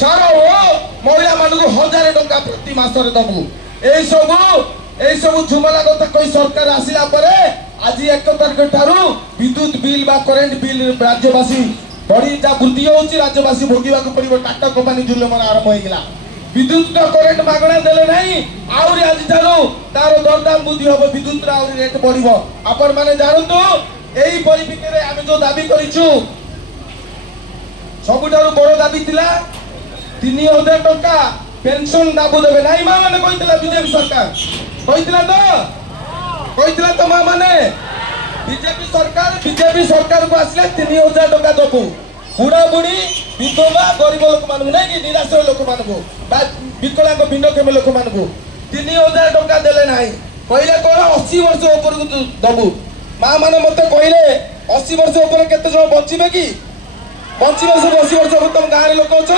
छाड़ हो महिला मानक 1000 टंका प्रति मासरे दबु यही सब झुमला कथा कोई सरकार आसिला परे आज 1 तारिख ठारू विद्युत बिल बा करेंट बिल राज्यवासी बड़ी जा वृद्धि होची राज्यवासी भोगिबा को पड़िबो टाटा कंपनी जुलम आरंभ होइगला विद्युत का करेंट मागणा देले नहीं आउरी आज ठारू तार दरदाम बुद्धि होबो विद्युत रा आउरी रेट बढ़िबो आपण माने जानतो एही परिप्रेक्षी रे आमे जो दाबी करिछु सबुठारू बड़ दाबी थिला 3000 टंका पेंशन दाबू देबे नाही मा माने कहितला बीजेपी सरकार कहितला तो मा माने बीजेपी सरकार को आसले 3000 टंका दबू बुढ़ा बुढ़ी विधवा गरीब लोक मानू नहीं कि निराश्रय लोक मानू विकलांग भिन्नक्षम लोक मानू 3000 टंका देले नाही कहले कोन 80 वर्ष ऊपर को दबू माँ माने मते कहले 80 वर्ष ऊपर केते जण बचिबे कि 80 वर्ष 80 वर्ष तुम गाँव लोक अच्छा